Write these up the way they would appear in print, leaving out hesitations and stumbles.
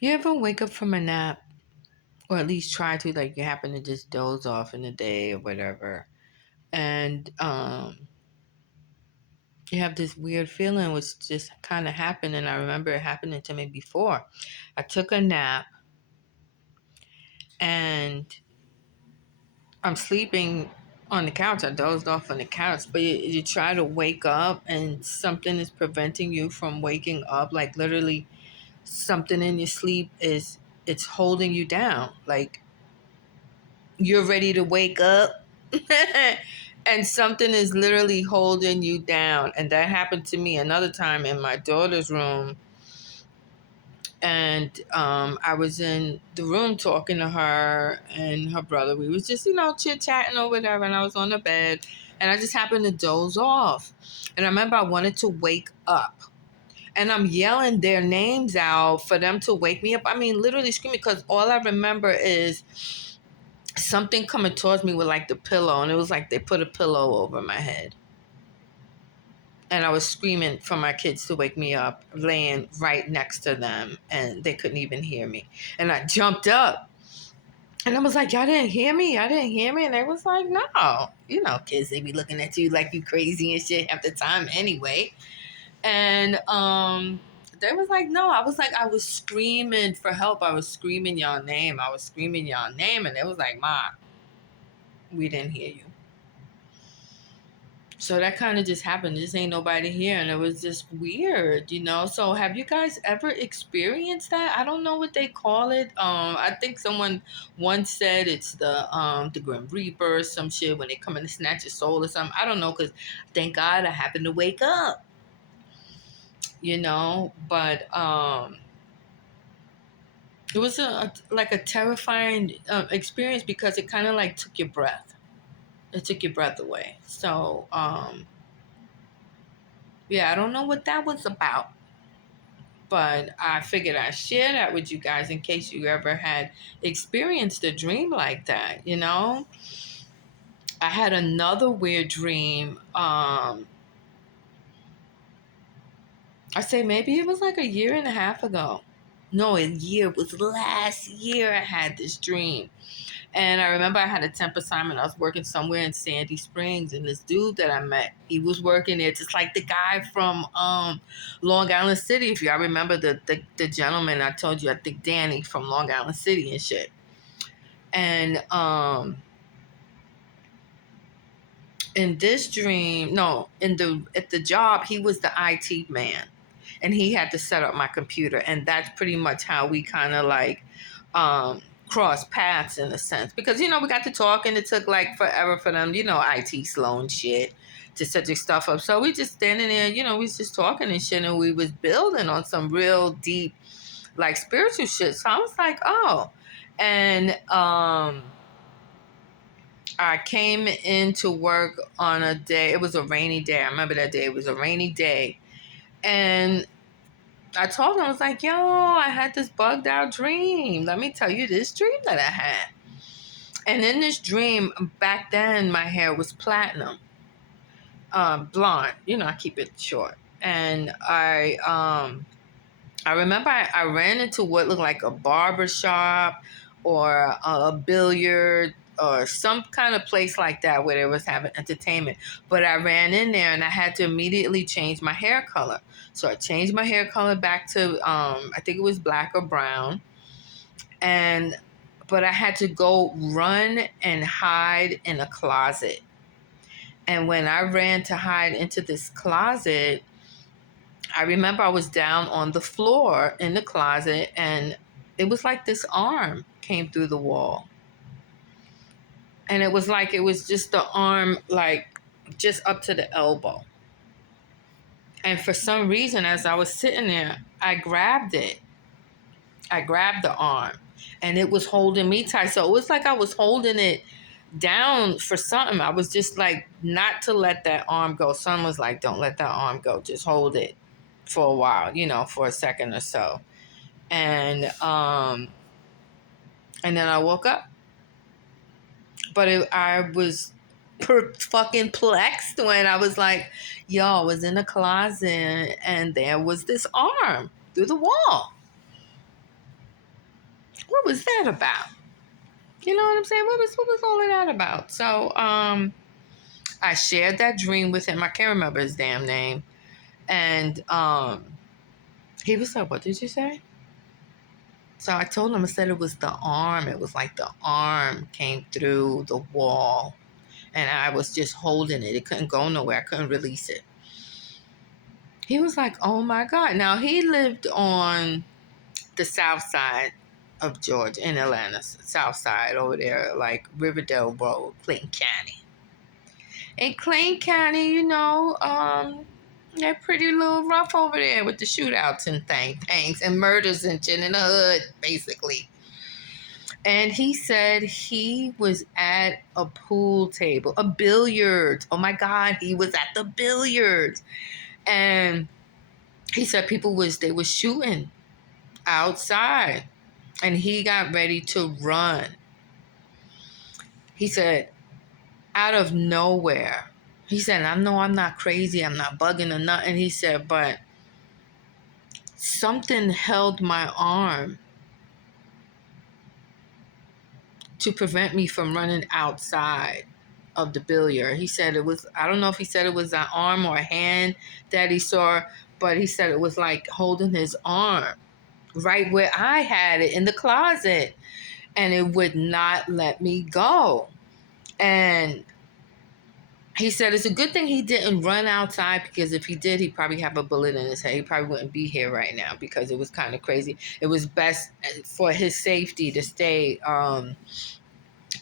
You ever wake up from a nap, or at least try to, like you happen to just doze off in the day or whatever, and you have this weird feeling which just kind of happened, and I remember it happening to me before. I took a nap and I'm sleeping on the couch. I dozed off on the couch, but you try to wake up and something is preventing you from waking up. Like literally, something in your sleep is it's holding you down. Like you're ready to wake up, and something is literally holding you down. And that happened to me another time in my daughter's room. And I was in the room talking to her and her brother. We was just, chit chatting or whatever. And I was on the bed, and I just happened to doze off. And I remember I wanted to wake up, and I'm yelling their names out for them to wake me up. I mean, literally screaming, because all I remember is something coming towards me with like the pillow, and it was like they put a pillow over my head. And I was screaming for my kids to wake me up, laying right next to them, and they couldn't even hear me. And I jumped up, and I was like, "Y'all didn't hear me? Y'all didn't hear me?" And they was like, "No." You know, kids, they be looking at you like you crazy and shit half the time anyway. And they was like, "No." I was like, I was screaming for help. I was screaming y'all name. I was screaming y'all name. And they was like, "Ma, we didn't hear you." So that kind of just happened. Just ain't nobody here, and it was just weird. So have you guys ever experienced that? I don't know what they call it. I think someone once said it's the Grim Reaper or some shit when they come in to snatch your soul or something. I don't know, because thank God I happened to wake up. But it was like a terrifying experience, because it kind of like took your breath. It took your breath away. So yeah, I don't know what that was about. But I figured I'd share that with you guys in case you ever had experienced a dream like that. I had another weird dream. I say maybe it was like a year and a half ago. No, a year. It was last year I had this dream. And I remember I had a temp assignment. I was working somewhere in Sandy Springs, and this dude that I met, he was working there, just like the guy from Long Island City. If y'all remember the gentleman I told you, I think Danny from Long Island City and shit. And in this dream, no, at the job, he was the IT man, and he had to set up my computer, and that's pretty much how we kind of like cross paths in a sense, because we got to talk, and it took like forever for them, IT slow and shit, to set this stuff up. So we just standing there, we was just talking and shit, and we was building on some real deep like spiritual shit. So I was like, oh. And I came into work on a day. It was a rainy day. I remember that day. It was a rainy day. And I told him, I was like, yo, I had this bugged out dream. Let me tell you this dream that I had. And in this dream, back then, my hair was platinum, blonde. I keep it short. And I remember I ran into what looked like a barber shop or a billiard or some kind of place like that where they was having entertainment. But I ran in there, and I had to immediately change my hair color. So I changed my hair color back to I think it was black or brown. And but I had to go run and hide in a closet. And when I ran to hide into this closet, I remember I was down on the floor in the closet, and it was like this arm came through the wall. And it was like it was just the arm, like just up to the elbow. And for some reason, as I was sitting there, I grabbed it. I grabbed the arm, and it was holding me tight. So it was like I was holding it down for something. I was just like, not to let that arm go. Someone was like, don't let that arm go. Just hold it for a while, for a second or so. And and then I woke up, but I was fucking plexed when I was like, yo, I was in a closet, and there was this arm through the wall. what was that about? You know what I'm saying? What was all of that about? So I shared that dream with him. I can't remember his damn name. And he was like, "What did you say?" So I told him, I said it was the arm. It was like the arm came through the wall and I was just holding it. It couldn't go nowhere. I couldn't release it. He was like, "Oh my God." Now he lived on the south side of Georgia in Atlanta, south side over there, like Riverdale Road, Clayton County. In Clayton County, they're pretty little rough over there with the shootouts and things and murders and shit in the hood, basically. And he said he was at a pool table, a billiards. Oh my God, he was at the billiards. And he said they were shooting outside and he got ready to run. He said, out of nowhere, he said, I know I'm not crazy, I'm not bugging or nothing. He said, but something held my arm to prevent me from running outside of the billiard. He said it was, I don't know if he said it was an arm or a hand that he saw, but he said it was like holding his arm right where I had it in the closet, and it would not let me go. And he said it's a good thing he didn't run outside, because if he did, he'd probably have a bullet in his head. He probably wouldn't be here right now, because it was kind of crazy. It was best for his safety to stay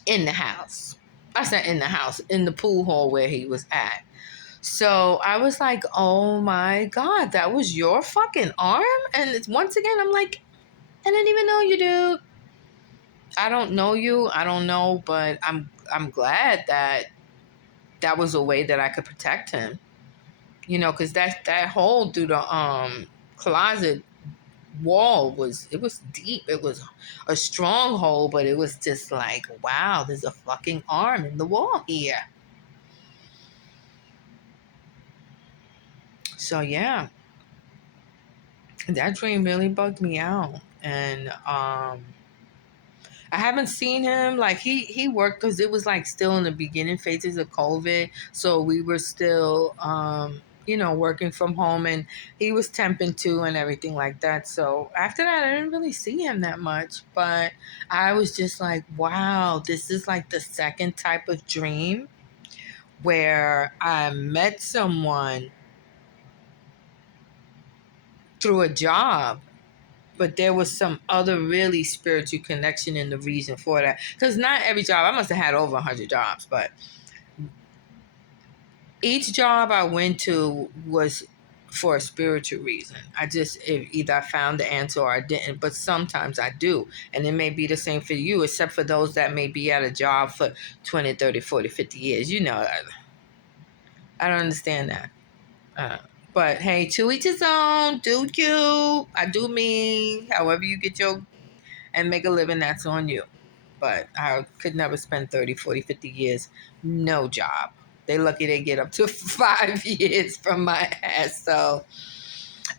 in the house. I said in the house, in the pool hall where he was at. So I was like, oh my God, that was your fucking arm? And once again, I'm like, I didn't even know you, dude. I don't know you. I don't know, but I'm glad that that was a way that I could protect him. Because that hole through the closet wall was deep. It was a strong hole, but it was just like, wow, there's a fucking arm in the wall here. So yeah, that dream really bugged me out. And I haven't seen him. Like he worked, because it was like still in the beginning phases of COVID, so we were still working from home, and he was temping too and everything like that. So after that, I didn't really see him that much, but I was just like, wow, this is like the second type of dream where I met someone through a job, but there was some other really spiritual connection in the reason for that. Because not every job, I must have had over 100 jobs, but each job I went to was for a spiritual reason. Either I found the answer or I didn't, but sometimes I do. And it may be the same for you, except for those that may be at a job for 20, 30, 40, 50 years. I don't understand that. Uh, but hey, to each his own. Do you? I do me. However you get your and make a living, that's on you. But I could never spend 30, 40, 50 years, no job. They lucky they get up to 5 years from my ass. So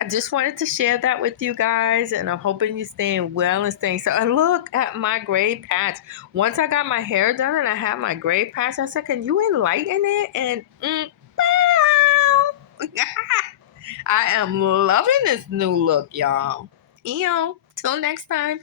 I just wanted to share that with you guys, and I'm hoping you're staying well and staying so. And look at my gray patch. Once I got my hair done and I have my gray patch, I said, can you enlighten it? And I am loving this new look, y'all. Till next time.